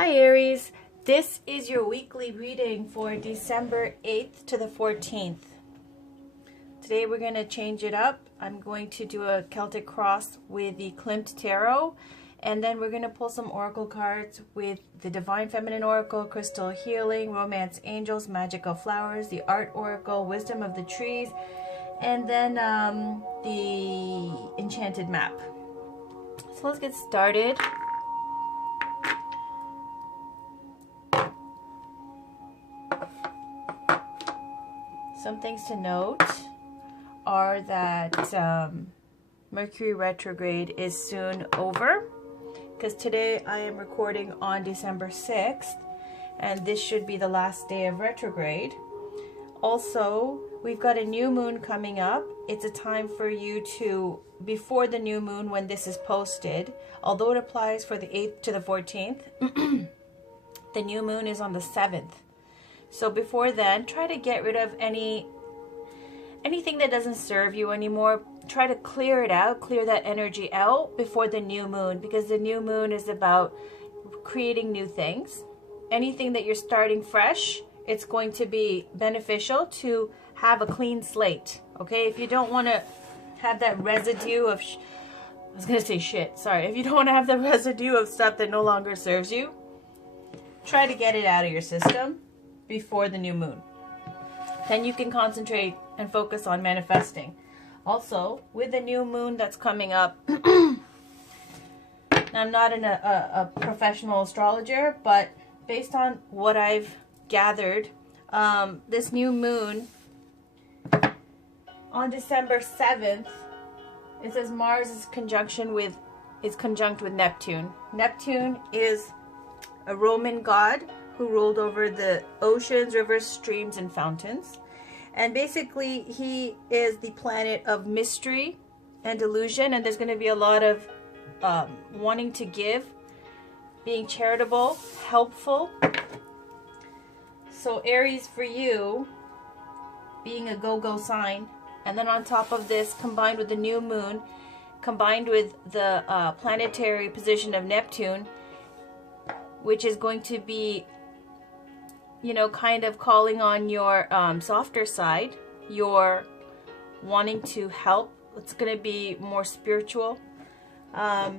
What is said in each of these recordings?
Hi Aries, this is your weekly reading for December 8th to the 14th. Today we're going to change it up. I'm going to do a Celtic cross with the Klimt Tarot, and then we're going to pull some oracle cards with the Divine Feminine Oracle, Crystal Healing, Romance Angels, Magical Flowers, the Art Oracle, Wisdom of the Trees, and then the Enchanted Map. So let's get started. Some things to note are that Mercury retrograde is soon over, because today I am recording on December 6th, and this should be the last day of retrograde. Also, we've got a new moon coming up. It's a time for you to, before the new moon when this is posted, although it applies for the 8th to the 14th, the new moon is on the 7th. So before then, try to get rid of anything that doesn't serve you anymore. Try to clear it out, clear that energy out before the new moon, because the new moon is about creating new things. Anything that you're starting fresh, it's going to be beneficial to have a clean slate, okay? If you don't want to have that residue of, I was going to say shit, sorry. If you don't want to have the residue of stuff that no longer serves you, try to get it out of your system before the new moon. Then you can concentrate and focus on manifesting. Also, with the new moon that's coming up, now I'm not a professional astrologer, but based on what I've gathered, this new moon on December 7th, it says Mars is conjunct with Neptune. Neptune is a Roman god who ruled over the oceans, rivers, streams, and fountains. And basically, he is the planet of mystery and illusion, and there's going to be a lot of wanting to give, being charitable, helpful. So Aries, for you, being a go-go sign, and then on top of this, combined with the new moon, combined with the planetary position of Neptune, which is going to be, you know, kind of calling on your softer side, your wanting to help. It's going to be more spiritual, a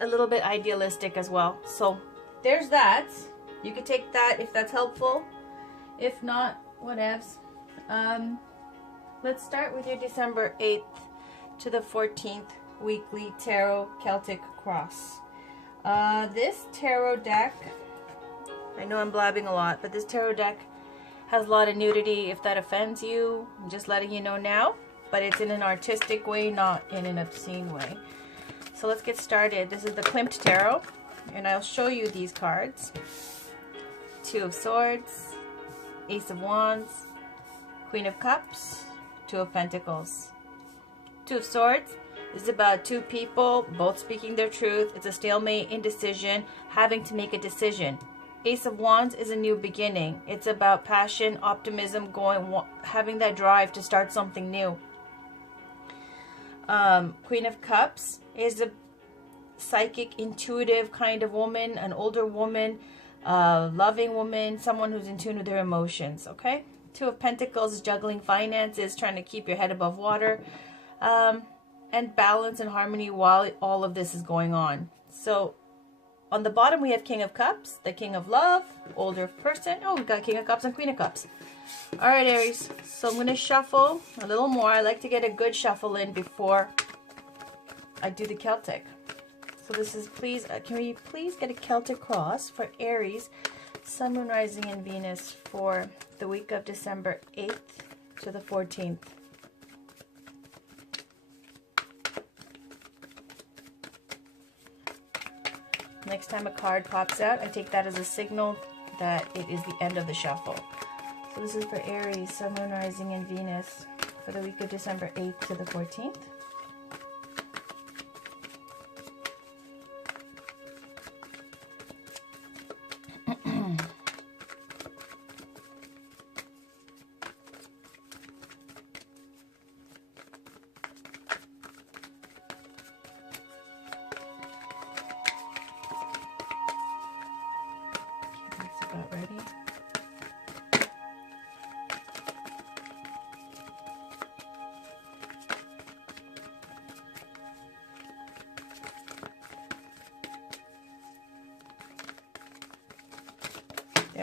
little bit idealistic as well. So there's that. You could take that if that's helpful. If not, whatevs. Let's start with your December 8th to the 14th weekly tarot Celtic cross. This tarot deck, I know I'm blabbing a lot, but this tarot deck has a lot of nudity. If that offends you, I'm just letting you know now. But it's in an artistic way, not in an obscene way. So let's get started. This is the Klimt Tarot, and I'll show you these cards. Two of Swords, Ace of Wands, Queen of Cups, Two of Pentacles. Two of Swords is about two people, both speaking their truth. It's a stalemate, indecision, having to make a decision. Ace of Wands is a new beginning. It's about passion, optimism, having that drive to start something new. Queen of Cups is a psychic, intuitive kind of woman, an older woman, loving woman, someone who's in tune with their emotions, okay? Two of Pentacles is juggling finances, trying to keep your head above water, and balance and harmony while all of this is going on. So on the bottom, we have King of Cups, the King of Love, older person. Oh, we've got King of Cups and Queen of Cups. All right, Aries. So I'm going to shuffle a little more. I like to get a good shuffle in before I do the Celtic. So this is, please, can we please get a Celtic cross for Aries, Sun, Moon, Rising, and Venus for the week of December 8th to the 14th. Next time a card pops out, I take that as a signal that it is the end of the shuffle. So this is for Aries, Sun, Moon, Rising, and Venus for the week of December 8th to the 14th.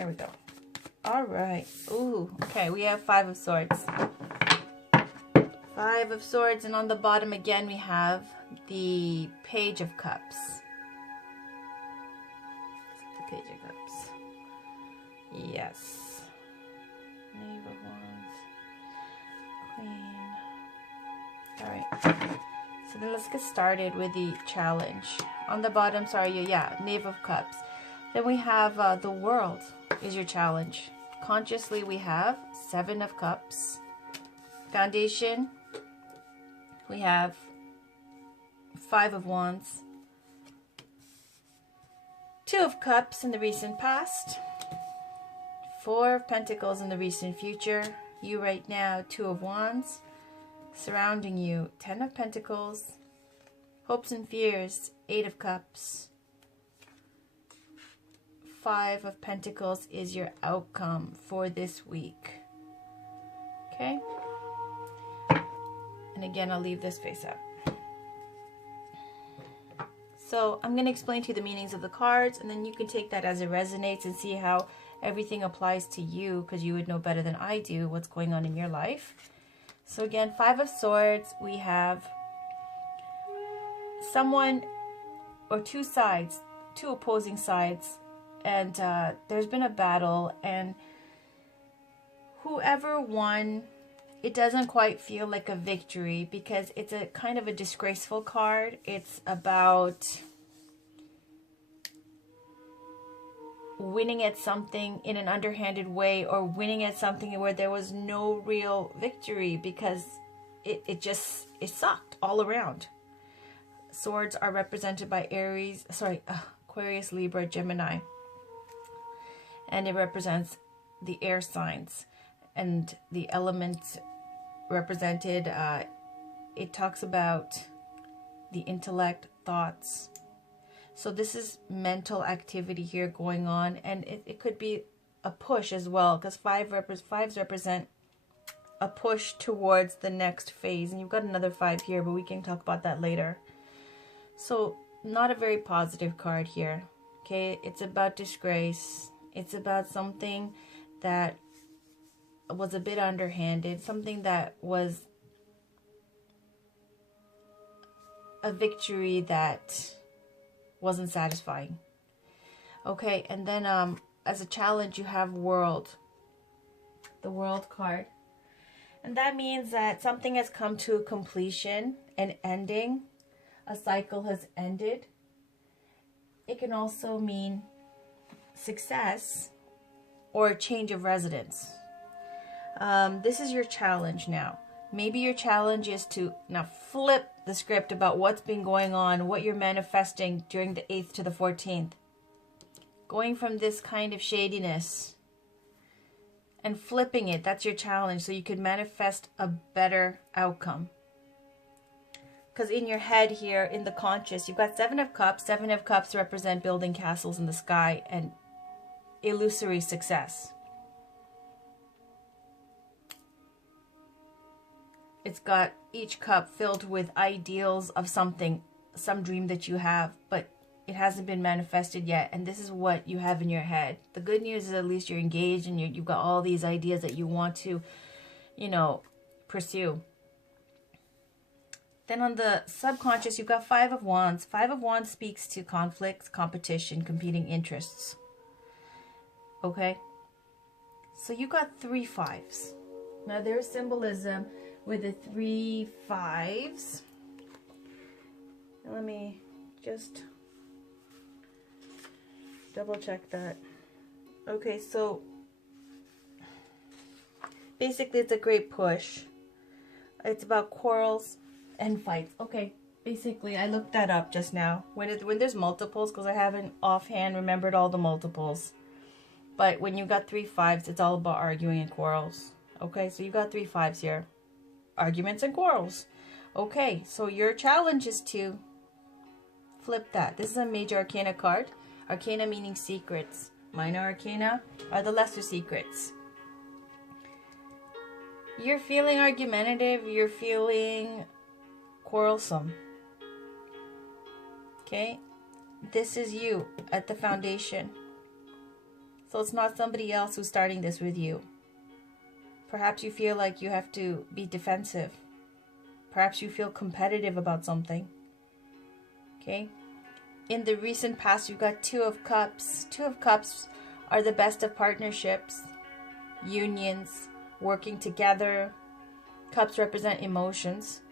There we go. All right. Ooh, okay, we have Five of Swords. Five of Swords, and on the bottom again we have the Page of Cups. The Page of Cups. Yes. Knave of Wands. Queen. Alright. So then let's get started with the challenge. On the bottom, sorry, yeah, Knave of Cups. Then we have the World is your challenge. Consciously we have Seven of Cups. Foundation, we have Five of Wands. Two of Cups in the recent past. Four of Pentacles in the recent future. You right now, Two of Wands. Surrounding you, Ten of Pentacles. Hopes and fears, Eight of Cups. Five of Pentacles is your outcome for this week. Okay? And again, I'll leave this face up. So I'm going to explain to you the meanings of the cards, and then you can take that as it resonates and see how everything applies to you, because you would know better than I do what's going on in your life. So again, Five of Swords, we have someone or two sides, two opposing sides, and there's been a battle, and whoever won, it doesn't quite feel like a victory because it's a kind of a disgraceful card. It's about winning at something in an underhanded way, or winning at something where there was no real victory because it sucked all around. Swords are represented by Aquarius, Libra, Gemini. And it represents the air signs. And the element represented, it talks about the intellect, thoughts. So this is mental activity here going on, and it could be a push as well, because fives represent a push towards the next phase. And you've got another five here, but we can talk about that later. So not a very positive card here. Okay, it's about disgrace. It's about something that was a bit underhanded, something that was a victory that wasn't satisfying. Okay, and then as a challenge you have World, the World card. And that means that something has come to a completion, an ending, a cycle has ended. It can also mean success or a change of residence. This is your challenge now. Maybe your challenge is to now flip the script about what's been going on, what you're manifesting during the 8th to the 14th. Going from this kind of shadiness and flipping it, that's your challenge, so you could manifest a better outcome. Because in your head here, in the conscious, you've got Seven of Cups. Seven of Cups represent building castles in the sky and illusory success. It's got each cup filled with ideals of something, some dream that you have, but it hasn't been manifested yet, and this is what you have in your head. The good news is at least you're engaged and you've got all these ideas that you want to, pursue. Then on the subconscious, you've got Five of Wands. Five of Wands speaks to conflicts, competition, competing interests. Okay? So you got three fives. Now there's symbolism with the three fives. Let me just double check that. Okay, so basically it's a great push. It's about quarrels and fights. Okay, basically I looked that up just now. When there's multiples, because I haven't offhand remembered all the multiples. But when you got three fives, it's all about arguing and quarrels. Okay, so you got three fives here. Arguments and quarrels. Okay, so your challenge is to flip that. This is a major arcana card. Arcana meaning secrets. Minor arcana are the lesser secrets. You're feeling argumentative. You're feeling quarrelsome. Okay, this is you at the foundation. So it's not somebody else who's starting this with you. Perhaps you feel like you have to be defensive. Perhaps you feel competitive about something. Okay? In the recent past, you've got Two of Cups. Two of Cups are the best of partnerships, unions, working together. Cups represent emotions.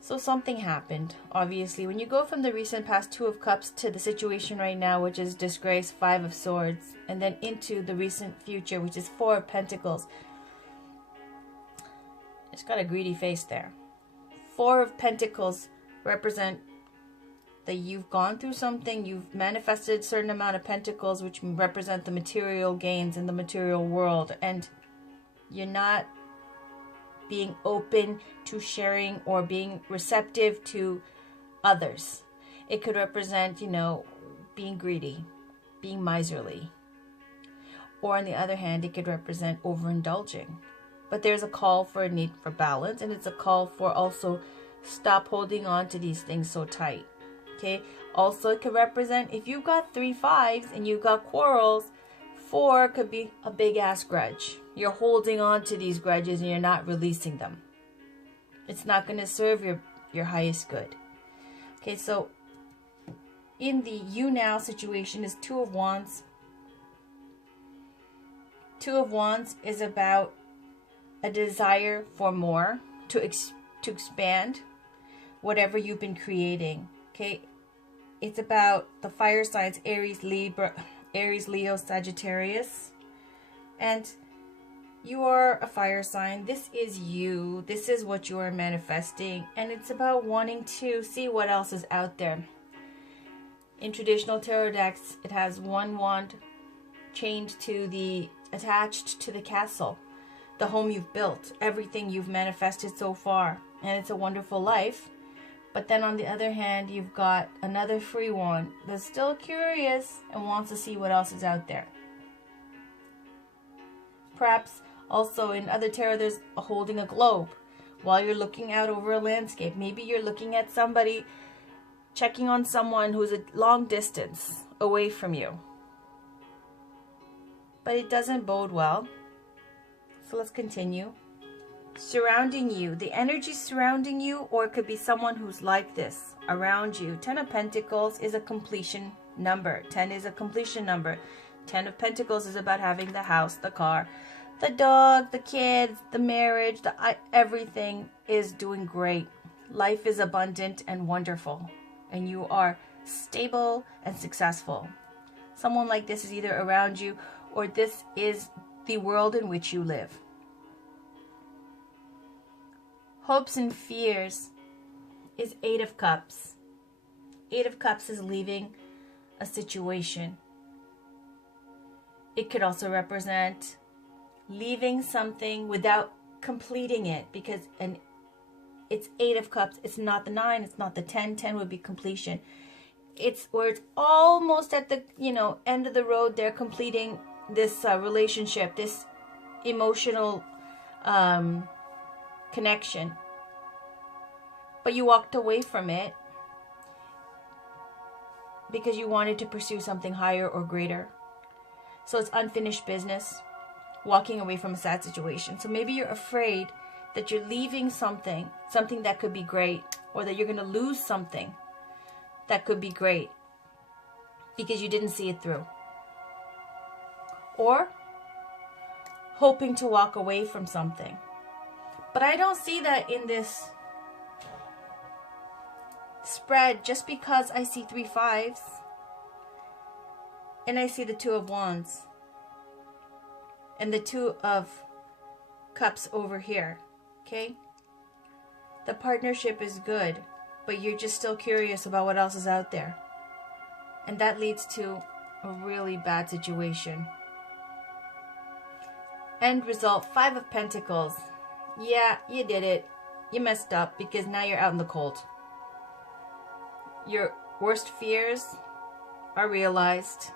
So something happened, obviously. When you go from the recent past Two of Cups to the situation right now, which is disgrace, Five of Swords, and then into the recent future, which is Four of Pentacles. It's got a greedy face there. Four of Pentacles represent that you've gone through something, you've manifested a certain amount of pentacles, which represent the material gains in the material world, and you're not being open to sharing or being receptive to others. It could represent, being greedy, being miserly. Or on the other hand, it could represent overindulging. But there's a call for a need for balance, and it's a call for also stop holding on to these things so tight. Okay. Also, it could represent if you've got 3 5s and you've got quarrels, 4 could be a big ass grudge. You're holding on to these grudges and you're not releasing them. It's not going to serve your highest good. Okay, so in the you now situation is Two of Wands. Two of Wands is about a desire for more, to expand whatever you've been creating. Okay, it's about the fire signs, Aries, Leo, Sagittarius. And you are a fire sign. This is you. This is what you are manifesting. And it's about wanting to see what else is out there. In traditional tarot decks, it has one wand attached to the castle, the home you've built, everything you've manifested so far. And it's a wonderful life. But then on the other hand, you've got another free one that's still curious and wants to see what else is out there. Perhaps also in other tarot, there's holding a globe while you're looking out over a landscape. Maybe you're looking at somebody, checking on someone who's a long distance away from you. But it doesn't bode well. So let's continue. Surrounding you, the energy surrounding you, or it could be someone who's like this around you. 10 of Pentacles is a completion number. 10 is a completion number. 10 of Pentacles is about having the house, the car, the dog, the kids, the marriage, everything is doing great. Life is abundant and wonderful, and you are stable and successful. Someone like this is either around you, or this is the world in which you live. Hopes and fears is 8 of Cups. 8 of Cups is leaving a situation. It could also represent leaving something without completing it, because it's 8 of Cups. It's not the 9. It's not the 10. 10 would be completion. It's where it's almost at the end of the road. They're completing this relationship, this emotional connection, but you walked away from it because you wanted to pursue something higher or greater. So it's unfinished business, walking away from a sad situation. So maybe you're afraid that you're leaving something that could be great, or that you're going to lose something that could be great because you didn't see it through, or hoping to walk away from something. But I don't see that in this spread, just because I see 3 5s and I see the 2 of Wands and the 2 of Cups over here. Okay, the partnership is good, but you're just still curious about what else is out there, and that leads to a really bad situation. End result, 5 of Pentacles. Yeah, you did it. You messed up, because now you're out in the cold. Your worst fears are realized.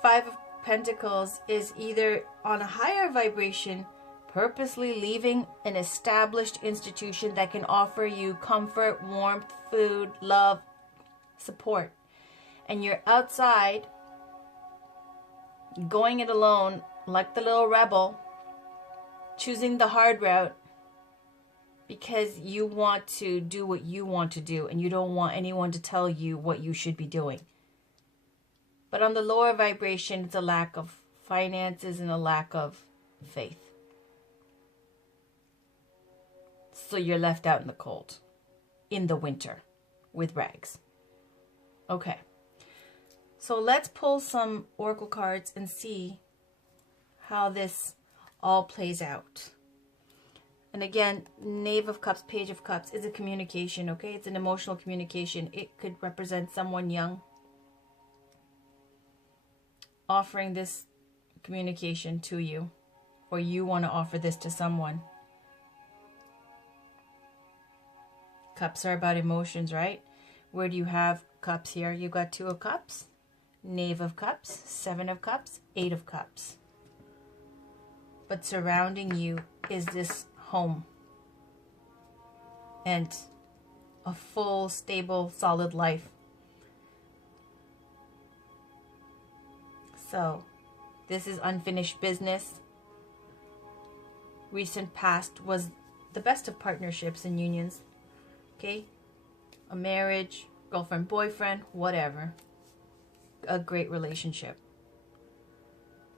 5 of Pentacles is either on a higher vibration, purposely leaving an established institution that can offer you comfort, warmth, food, love, support. and you're outside going it alone like the little rebel, choosing the hard route because you want to do what you want to do and you don't want anyone to tell you what you should be doing. But on the lower vibration, it's a lack of finances and a lack of faith. So you're left out in the cold, in the winter, with rags. Okay. So let's pull some oracle cards and see how this all plays out. And again, Knave of Cups, Page of Cups is a communication, okay? It's an emotional communication. It could represent someone young offering this communication to you, or you want to offer this to someone. Cups are about emotions, right? Where do you have cups here? You got 2 of Cups, Knave of Cups, 7 of Cups, 8 of Cups. But surrounding you is this home and a full, stable, solid life. So this is unfinished business. Recent past was the best of partnerships and unions. Okay? A marriage, girlfriend, boyfriend, whatever. A great relationship.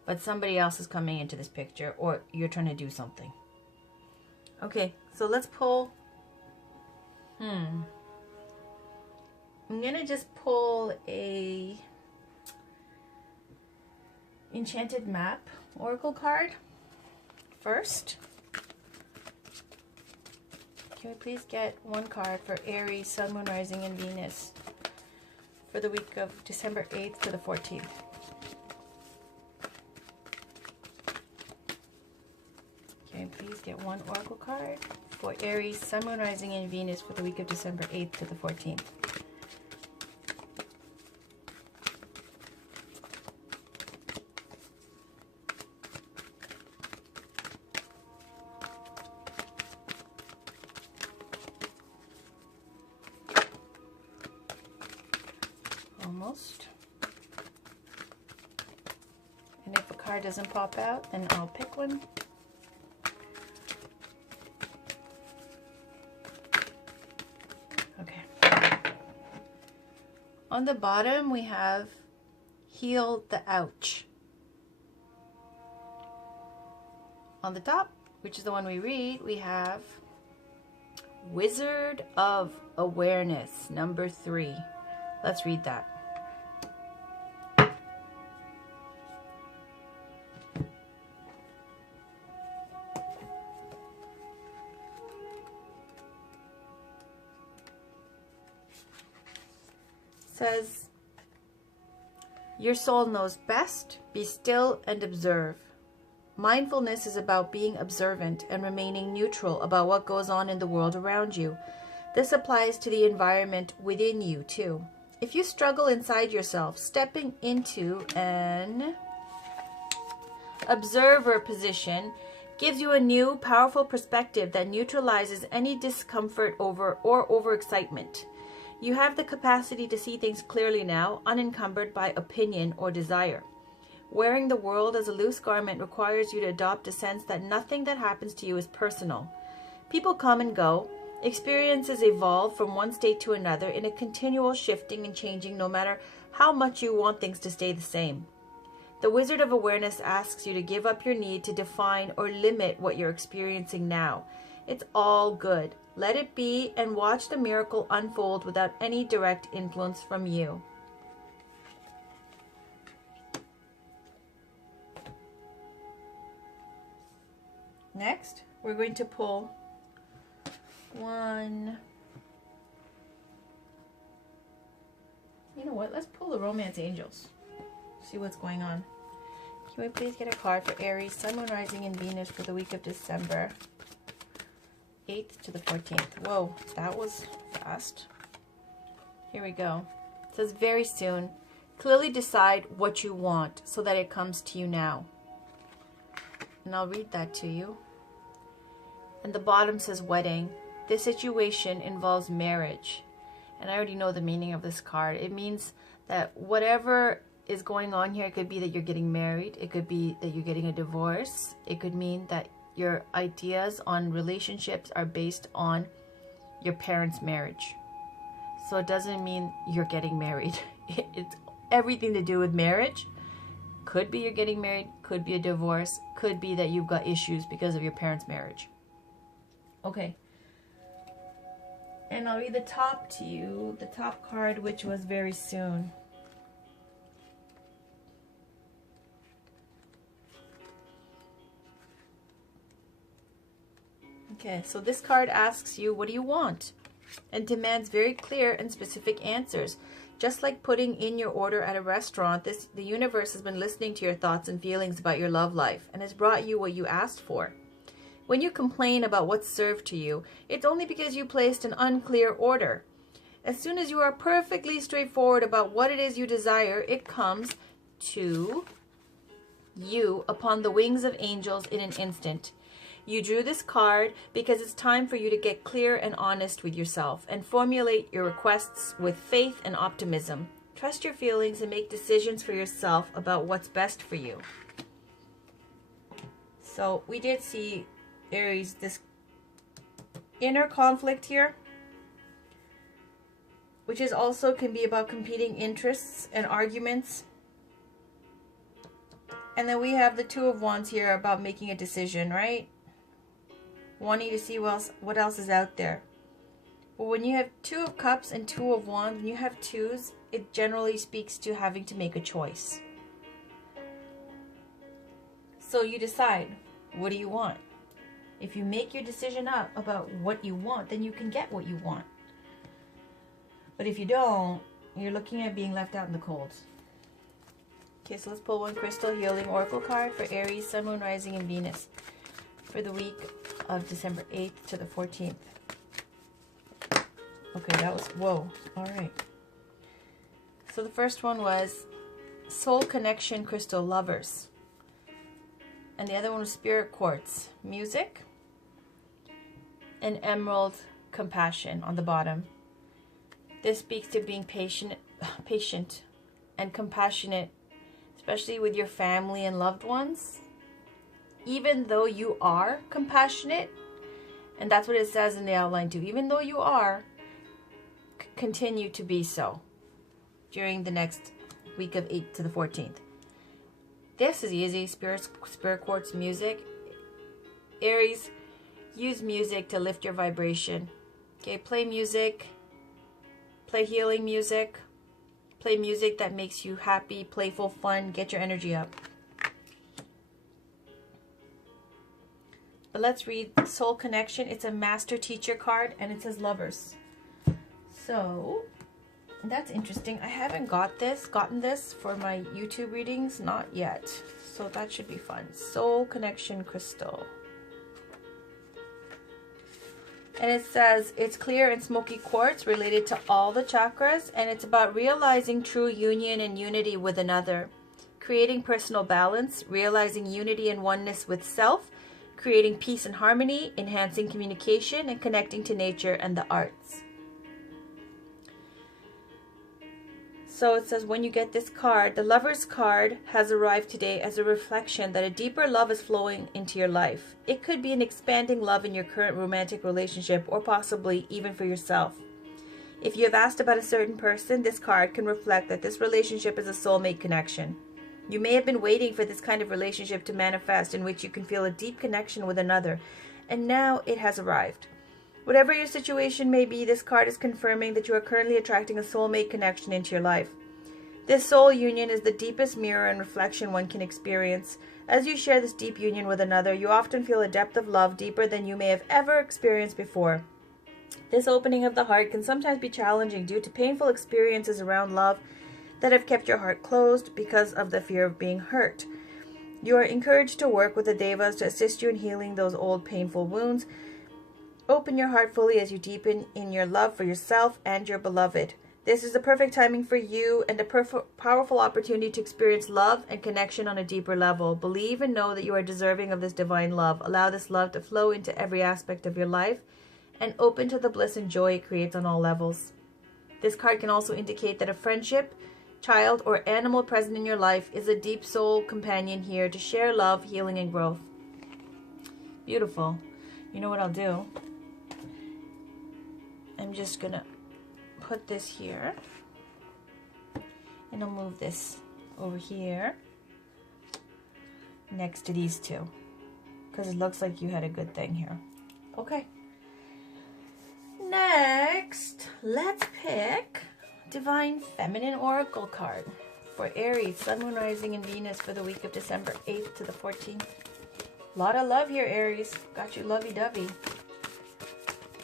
But somebody else is coming into this picture, or you're trying to do something. Okay, so let's pull. I'm going to just pull a Enchanted Map oracle card first. Can we please get one card for Aries, Sun, Moon, Rising, and Venus for the week of December 8th to the 14th? Can we please get one oracle card for Aries, Sun, Moon, Rising, and Venus for the week of December 8th to the 14th? Almost. And if a card doesn't pop out, then I'll pick one. Okay. On the bottom, we have Heal the Ouch. On the top, which is the one we read, we have Wizard of Awareness, number 3. Let's read that. Says, your soul knows best. Be still and observe. Mindfulness is about being observant and remaining neutral about what goes on in the world around you. This applies to the environment within you too. If you struggle inside yourself, stepping into an observer position gives you a new, powerful perspective that neutralizes any discomfort or overexcitement. You have the capacity to see things clearly now, unencumbered by opinion or desire. Wearing the world as a loose garment requires you to adopt a sense that nothing that happens to you is personal. People come and go. Experiences evolve from one state to another in a continual shifting and changing, no matter how much you want things to stay the same. The Wizard of Awareness asks you to give up your need to define or limit what you're experiencing now. It's all good. Let it be and watch the miracle unfold without any direct influence from you. Next, we're going to pull one. You know what? Let's pull the Romance Angels. See what's going on. Can we please get a card for Aries, Sun, Moon, Rising, and Venus for the week of December 8th to the 14th. Whoa, that was fast. Here we go. It says, very soon. Clearly decide what you want so that it comes to you now. And I'll read that to you. And the bottom says wedding. This situation involves marriage. And I already know the meaning of this card. It means that whatever is going on here, it could be that you're getting married, it could be that you're getting a divorce, it could mean that your ideas on relationships are based on your parents' marriage. So it doesn't mean you're getting married. It's everything to do with marriage. Could be you're getting married, could be a divorce, could be that you've got issues because of your parents' marriage. Okay. And I'll read the top to you, the top card, which was very soon. Okay, so this card asks you, what do you want? And demands very clear and specific answers. Just like putting in your order at a restaurant, the universe has been listening to your thoughts and feelings about your love life and has brought you what you asked for. When you complain about what's served to you, it's only because you placed an unclear order. As soon as you are perfectly straightforward about what it is you desire, it comes to you upon the wings of angels in an instant. You drew this card because it's time for you to get clear and honest with yourself and formulate your requests with faith and optimism. Trust your feelings and make decisions for yourself about what's best for you. So we did see, Aries, this inner conflict here, which is also can be about competing interests and arguments. And then we have the Two of Wands here about making a decision, right? Wanting to see what else is out there. But when you have Two of Cups and Two of Wands, when you have twos, it generally speaks to having to make a choice. So you decide, what do you want? If you make your decision up about what you want, then you can get what you want. But if you don't, you're looking at being left out in the cold. Okay, so let's pull one crystal healing oracle card for Aries, Sun, Moon, Rising, and Venus for the week of December 8th to the 14th. Okay, that was, whoa, all right. So the first one was Soul Connection Crystal, Lovers. And the other one was Spirit Quartz, Music. And Emerald, Compassion on the bottom. This speaks to being patient and compassionate, especially with your family and loved ones. Even though you are compassionate, and that's what it says in the outline too, even though you are, continue to be so during the next week of 8th to the 14th. This is easy. Spirit Quartz, Music. Aries, use music to lift your vibration. Okay, play music, play healing music, play music that makes you happy, playful, fun, get your energy up. But let's read Soul Connection. It's a Master Teacher card, and it says Lovers. So, that's interesting. I haven't gotten this for my YouTube readings, not yet. So that should be fun. Soul Connection Crystal. And it says, it's clear and smoky quartz related to all the chakras, and it's about realizing true union and unity with another, creating personal balance, realizing unity and oneness with self, creating peace and harmony, enhancing communication, and connecting to nature and the arts. So it says, when you get this card, the Lover's card has arrived today as a reflection that a deeper love is flowing into your life. It could be an expanding love in your current romantic relationship, or possibly even for yourself. If you have asked about a certain person, this card can reflect that this relationship is a soulmate connection. You may have been waiting for this kind of relationship to manifest in which you can feel a deep connection with another, and now it has arrived. Whatever your situation may be, this card is confirming that you are currently attracting a soulmate connection into your life. This soul union is the deepest mirror and reflection one can experience. As you share this deep union with another, you often feel a depth of love deeper than you may have ever experienced before. This opening of the heart can sometimes be challenging due to painful experiences around love that have kept your heart closed because of the fear of being hurt. You are encouraged to work with the Devas to assist you in healing those old painful wounds. Open your heart fully as you deepen in your love for yourself and your beloved. This is the perfect timing for you and a powerful opportunity to experience love and connection on a deeper level. Believe and know that you are deserving of this divine love. Allow this love to flow into every aspect of your life and open to the bliss and joy it creates on all levels. This card can also indicate that a friendship, child, or animal present in your life is a deep soul companion here to share love, healing, and growth. Beautiful. You know what I'll do? I'm just gonna put this here, and I'll move this over here next to these two, because it looks like you had a good thing here. Okay. Next, let's pick Divine Feminine Oracle card for Aries, Sun, Moon, Rising, and Venus for the week of December 8th to the 14th. A lot of love here, Aries. Got you lovey-dovey.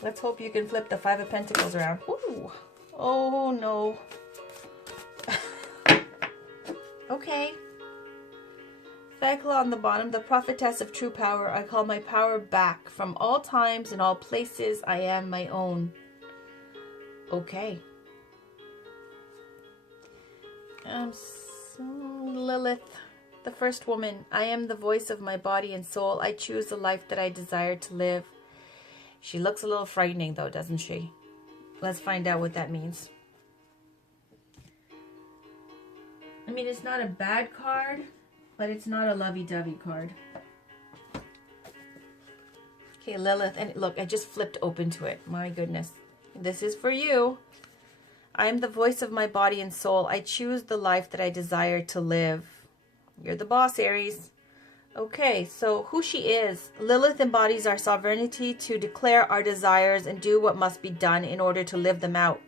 Let's hope you can flip the Five of Pentacles around. Ooh. Oh, no. Okay. Thecla on the bottom, the prophetess of true power. I call my power back. From all times and all places, I am my own. Okay. Lilith, the first woman. I am the voice of my body and soul. I choose the life that I desire to live. She looks a little frightening though, doesn't she? Let's find out what that means. I mean, it's not a bad card, but it's not a lovey-dovey card. Okay, Lilith, and look, I just flipped open to it. My goodness. This is for you. I am the voice of my body and soul. I choose the life that I desire to live. You're the boss, Aries. Okay, so who she is. Lilith embodies our sovereignty to declare our desires and do what must be done in order to live them out.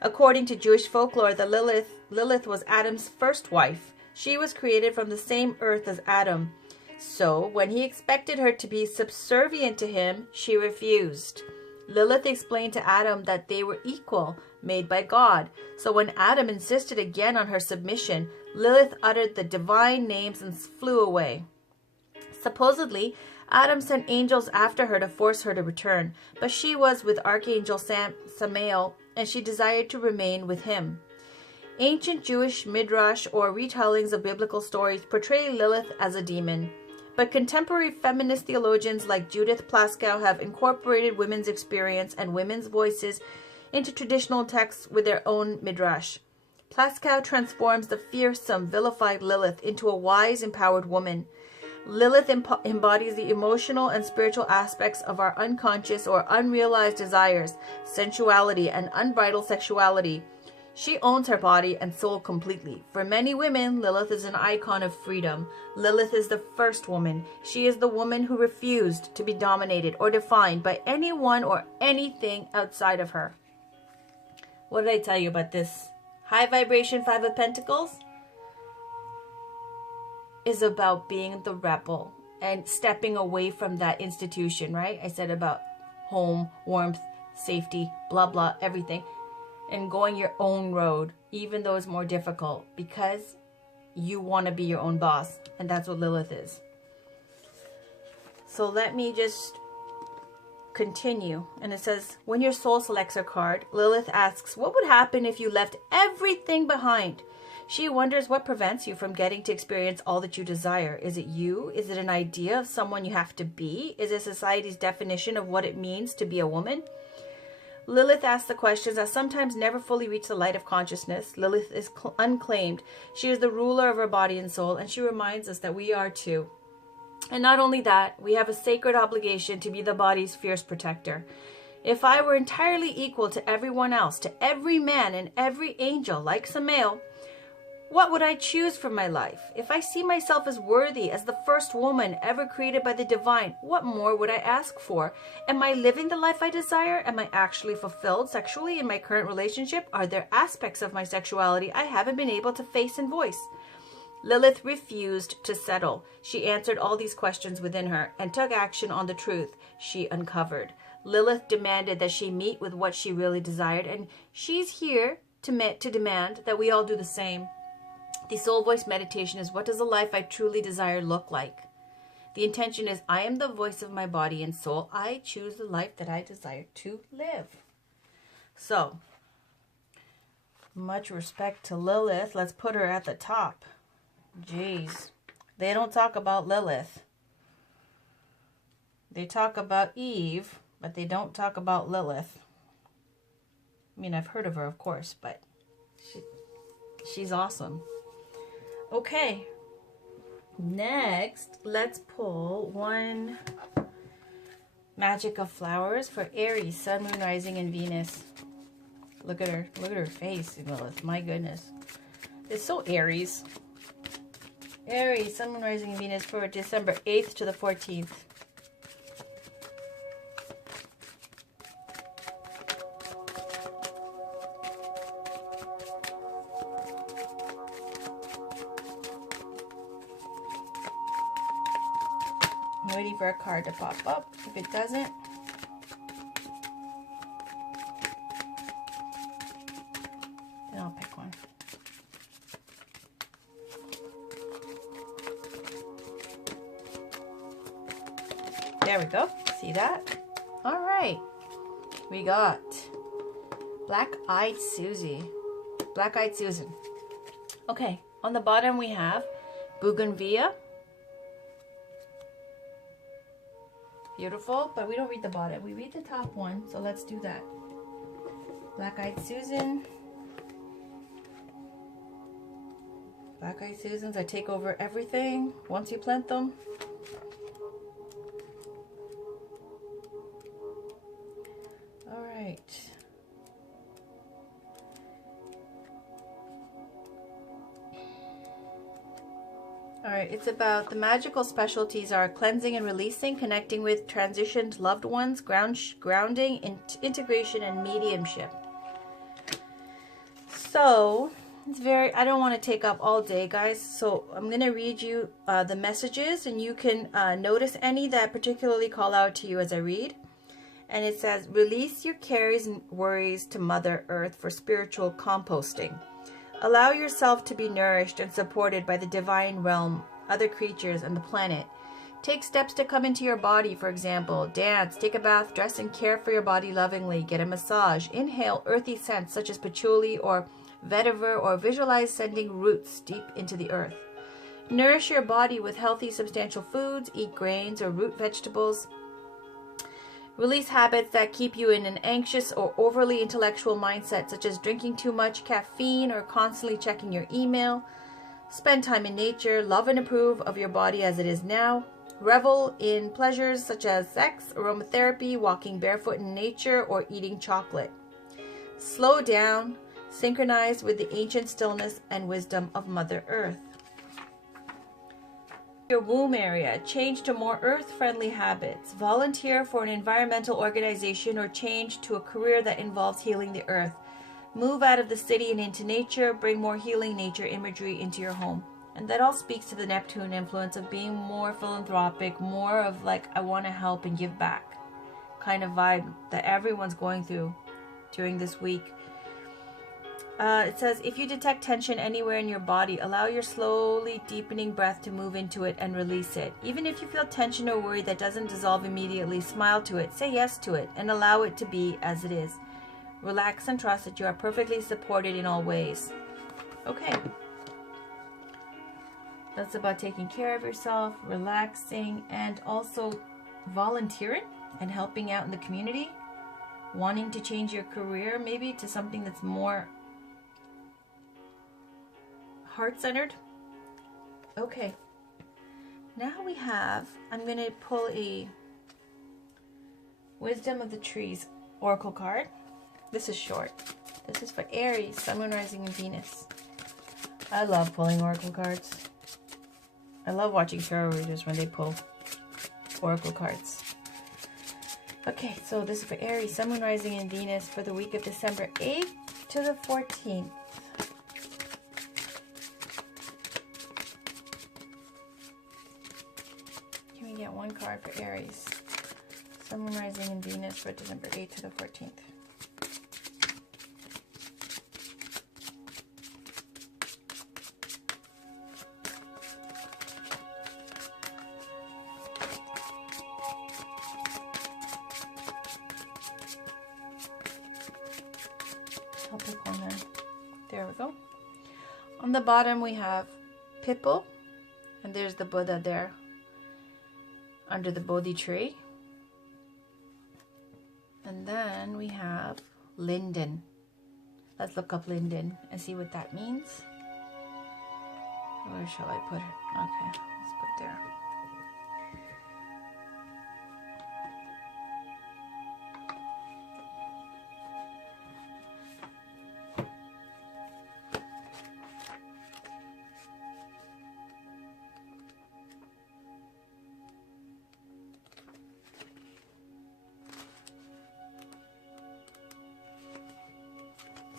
According to Jewish folklore, the Lilith was Adam's first wife. She was created from the same earth as Adam. So, when he expected her to be subservient to him, she refused. Lilith explained to Adam that they were equal, made by God. So when Adam insisted again on her submission, Lilith uttered the divine names and flew away. Supposedly, Adam sent angels after her to force her to return, but she was with Archangel Samael, and she desired to remain with him. Ancient Jewish midrash or retellings of biblical stories portray Lilith as a demon, but contemporary feminist theologians like Judith Plaskow have incorporated women's experience and women's voices into traditional texts with their own midrash. Plaskow transforms the fearsome, vilified Lilith into a wise, empowered woman. Lilith embodies the emotional and spiritual aspects of our unconscious or unrealized desires, sensuality, and unbridled sexuality. She owns her body and soul completely. For many women, Lilith is an icon of freedom. Lilith is the first woman. She is the woman who refused to be dominated or defined by anyone or anything outside of her. What did I tell you about this? High vibration Five of Pentacles is about being the rebel and stepping away from that institution, right? I said about home, warmth, safety, blah, blah, everything. And going your own road, even though it's more difficult, because you want to be your own boss. And that's what Lilith is. So let me just continue. And it says, when your soul selects a card, Lilith asks, what would happen if you left everything behind? She wonders what prevents you from getting to experience all that you desire. Is it you? Is it an idea of someone you have to be? Is it society's definition of what it means to be a woman? Lilith asks the questions that sometimes never fully reach the light of consciousness. Lilith is unclaimed. She is the ruler of her body and soul, and she reminds us that we are too. And not only that, we have a sacred obligation to be the body's fierce protector. If I were entirely equal to everyone else, to every man and every angel, like Samael, what would I choose for my life? If I see myself as worthy, as the first woman ever created by the divine, what more would I ask for? Am I living the life I desire? Am I actually fulfilled sexually in my current relationship? Are there aspects of my sexuality I haven't been able to face and voice? Lilith refused to settle. She answered all these questions within her and took action on the truth she uncovered. Lilith demanded that she meet with what she really desired, and she's here to demand that we all do the same. The soul voice meditation is, what does a life I truly desire look like? The intention is, I am the voice of my body and soul. I choose the life that I desire to live. So, much respect to Lilith. Let's put her at the top. Jeez. They don't talk about Lilith. They talk about Eve, but they don't talk about Lilith. I mean, I've heard of her, of course, but She's awesome. Okay. Next, let's pull one Magic of Flowers for Aries, Sun, Moon, Rising, and Venus. Look at her. Look at her face, Lilith. My goodness. It's so Aries. Aries, Sun, Moon, Rising, and Venus for December 8th to the 14th. I'm waiting for a card to pop up. If it doesn't, then I'll pick one. There we go. See that? All right. We got Black-Eyed Susie. Black-Eyed Susan. Okay. On the bottom we have Bougainvillea. Beautiful, but we don't read the bottom. We read the top one, so let's do that. Black-Eyed Susan. Black-Eyed Susans, I take over everything once you plant them. All right. Alright, it's about the magical specialties are cleansing and releasing, connecting with transitioned loved ones, grounding, integration, and mediumship. So, it's very, I don't want to take up all day, guys, so I'm going to read you the messages, and you can notice any that particularly call out to you as I read. And it says, release your cares and worries to Mother Earth for spiritual composting. Allow yourself to be nourished and supported by the divine realm, other creatures, and the planet. Take steps to come into your body, for example. Dance, take a bath, dress and care for your body lovingly. Get a massage. Inhale earthy scents such as patchouli or vetiver, or visualize sending roots deep into the earth. Nourish your body with healthy, substantial foods. Eat grains or root vegetables. Release habits that keep you in an anxious or overly intellectual mindset, such as drinking too much caffeine or constantly checking your email. Spend time in nature. Love and approve of your body as it is now. Revel in pleasures such as sex, aromatherapy, walking barefoot in nature, or eating chocolate. Slow down. Synchronize with the ancient stillness and wisdom of Mother Earth. Your womb area. Change to more earth-friendly habits. Volunteer for an environmental organization or change to a career that involves healing the earth. Move out of the city and into nature. Bring more healing nature imagery into your home. And that all speaks to the Neptune influence of being more philanthropic, more of like, I want to help and give back kind of vibe that everyone's going through during this week. It says, if you detect tension anywhere in your body, allow your slowly deepening breath to move into it and release it. Even if you feel tension or worry that doesn't dissolve immediately, smile to it, say yes to it, and allow it to be as it is. Relax and trust that you are perfectly supported in all ways. Okay. That's about taking care of yourself, relaxing, and also volunteering and helping out in the community. Wanting to change your career maybe to something that's more heart-centered. Okay, now we have, I'm going to pull a Wisdom of the Trees Oracle card. This is short. This is for Aries, Sun, Moon, Rising, and Venus. I love pulling Oracle cards. I love watching tarot readers when they pull Oracle cards. Okay, so this is for Aries, Sun, Moon, Rising, and Venus for the week of December 8th to the 14th. Get one card for Aries, Sun, Moon, Rising, and Venus for December 8th to the 14th. I'll pick one then. There we go. On the bottom we have Pipple, and there's the Buddha there under the Bodhi tree. And then we have Linden. Let's look up Linden and see what that means. Where shall I put it? Okay, let's put there.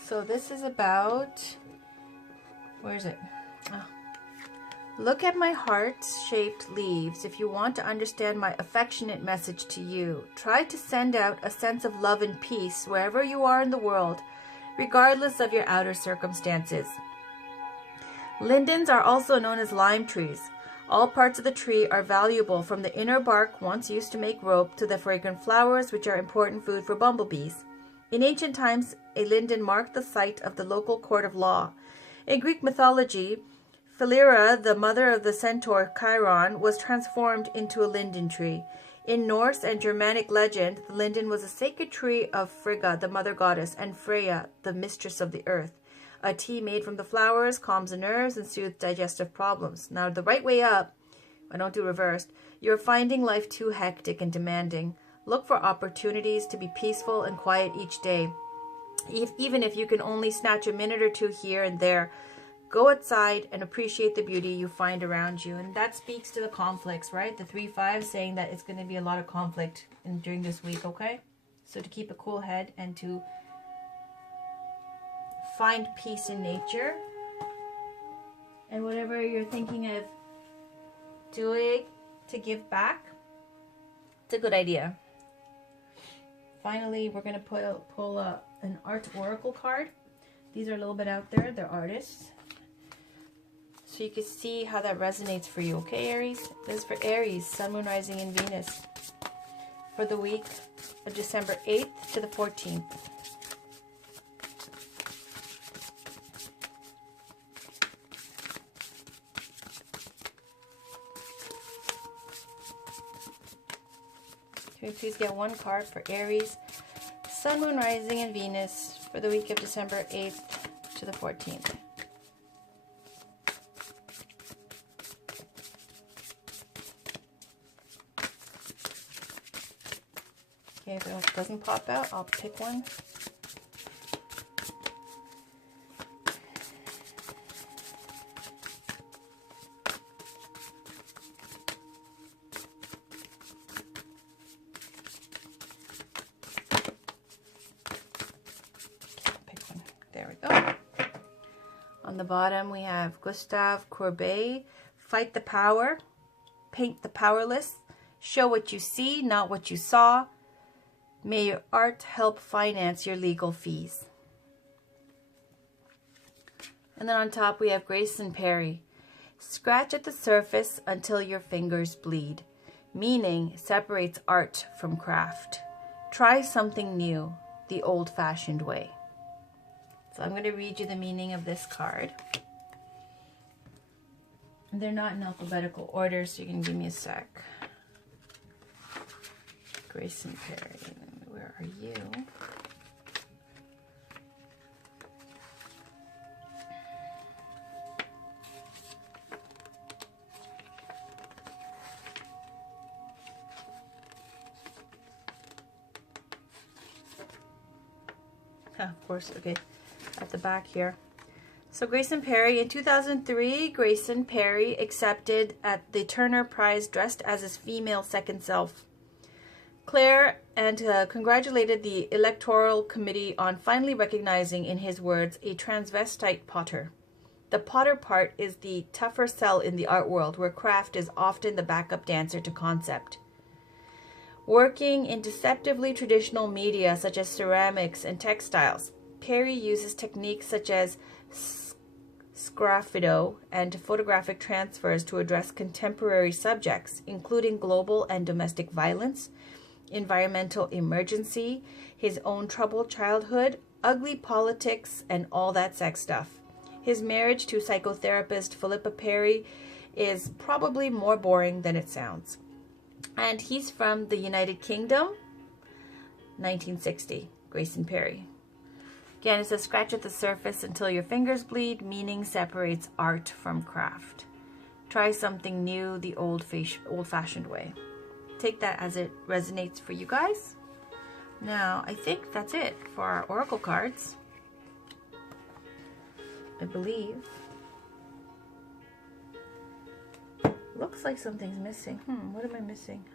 So this is about, where is it? Oh. Look at my heart-shaped leaves if you want to understand my affectionate message to you. Try to send out a sense of love and peace wherever you are in the world, regardless of your outer circumstances. Lindens are also known as lime trees. All parts of the tree are valuable, from the inner bark, once used to make rope, to the fragrant flowers, which are important food for bumblebees. In ancient times, a linden marked the site of the local court of law. In Greek mythology, Philyra, the mother of the centaur Chiron, was transformed into a linden tree. In Norse and Germanic legend, the linden was a sacred tree of Frigga, the mother goddess, and Freya, the mistress of the earth. A tea made from the flowers calms the nerves and soothes digestive problems. Now, the right way up, I don't do reversed, you're finding life too hectic and demanding. Look for opportunities to be peaceful and quiet each day. Even if you can only snatch a minute or two here and there, go outside and appreciate the beauty you find around you. And that speaks to the conflicts, right? The 3-5 saying that it's going to be a lot of conflict during this week, okay? So to keep a cool head and to find peace in nature. And whatever you're thinking of doing to give back, it's a good idea. Finally, we're going to pull an art oracle card. These are a little bit out there. They're artists. So you can see how that resonates for you. Okay, Aries? This is for Aries, Sun, Moon, Rising, and Venus. For the week of December 8th to the 14th. Can we please get one card for Aries, Sun, Moon, Rising, and Venus for the week of December 8th to the 14th. Okay, if it doesn't pop out, I'll pick one. On the bottom, we have Gustave Courbet, fight the power, paint the powerless, show what you see, not what you saw. May your art help finance your legal fees. And then on top, we have Grayson Perry, scratch at the surface until your fingers bleed, meaning separates art from craft. Try something new, the old-fashioned way. So I'm going to read you the meaning of this card. They're not in alphabetical order, so you can give me a sec. Grayson Perry, where are you? Of course, okay. At the back here. So Grayson Perry, in 2003, Grayson Perry accepted at the Turner Prize dressed as his female second self. Claire and congratulated the Electoral Committee on finally recognizing, in his words, a transvestite potter. The potter part is the tougher sell in the art world, where craft is often the backup dancer to concept. Working in deceptively traditional media such as ceramics and textiles, Perry uses techniques such as sgraffito and photographic transfers to address contemporary subjects, including global and domestic violence, environmental emergency, his own troubled childhood, ugly politics, and all that sex stuff. His marriage to psychotherapist Philippa Perry is probably more boring than it sounds. And he's from the United Kingdom, 1960, Grayson Perry. Again, it says scratch at the surface until your fingers bleed, meaning separates art from craft. Try something new the old-fashioned way. Take that as it resonates for you guys. Now, I think that's it for our oracle cards. I believe. Looks like something's missing. What am I missing?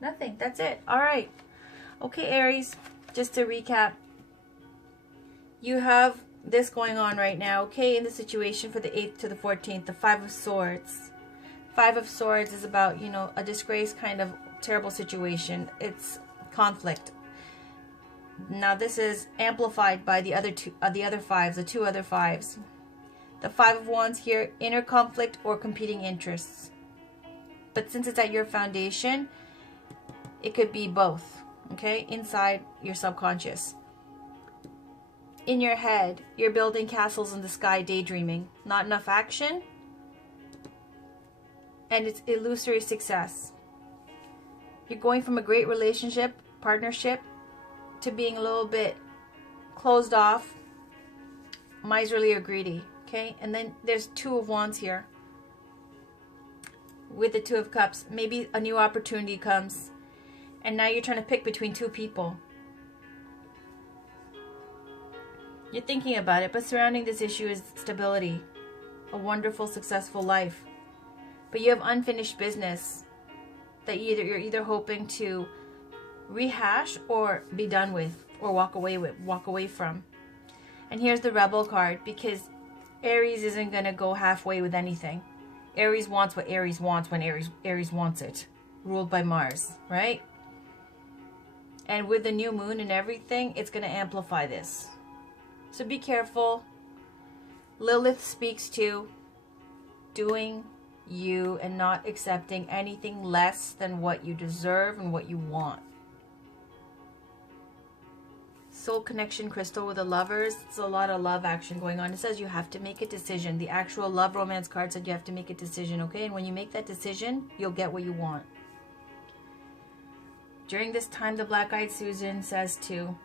Nothing. That's it. All right. Okay, Aries, just to recap. You have this going on right now, okay, in the situation for the 8th to the 14th, the 5 of Swords. 5 of Swords is about, you know, a disgrace kind of terrible situation. It's conflict. Now this is amplified by the other two fives, the 2 other fives. The 5 of Wands here, inner conflict or competing interests. But since it's at your foundation, it could be both, okay, inside your subconscious. In your head, you're building castles in the sky, daydreaming. Not enough action. And it's illusory success. You're going from a great relationship, partnership, to being a little bit closed off, miserly or greedy. Okay? And then there's 2 of Wands here. With the 2 of Cups, maybe a new opportunity comes. And now you're trying to pick between 2 people. You're thinking about it, but surrounding this issue is stability, a wonderful, successful life. But you have unfinished business that you're either hoping to rehash or be done with, or walk away from. And here's the Rebel card, because Aries isn't going to go halfway with anything. Aries wants what Aries wants when Aries wants it, ruled by Mars, right? And with the new moon and everything, it's going to amplify this. So be careful. Lilith speaks to doing you and not accepting anything less than what you deserve and what you want. Soul connection crystal with the Lovers. It's a lot of love action going on. It says you have to make a decision. The actual love romance card said you have to make a decision, okay? And when you make that decision, you'll get what you want. During this time, the Black-Eyed Susan says to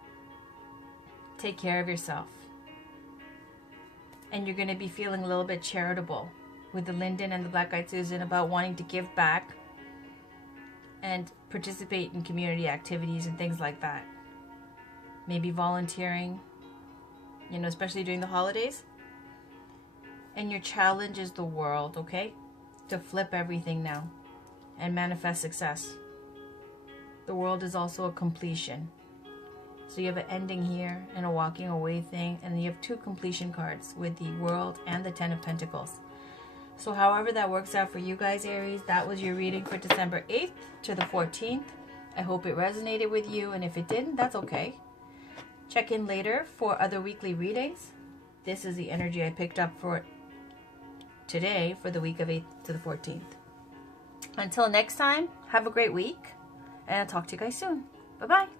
take care of yourself. And you're going to be feeling a little bit charitable with the Linden and the Black-Eyed Susan about wanting to give back and participate in community activities and things like that. Maybe volunteering, you know, especially during the holidays. And your challenge is the world, okay? To flip everything now and manifest success. The world is also a completion. So you have an ending here and a walking away thing, and then you have 2 completion cards with the World and the 10 of Pentacles. So however that works out for you guys, Aries, that was your reading for December 8th to the 14th. I hope it resonated with you, and if it didn't, that's okay. Check in later for other weekly readings. This is the energy I picked up for today for the week of 8th to the 14th. Until next time, have a great week, and I'll talk to you guys soon. Bye-bye.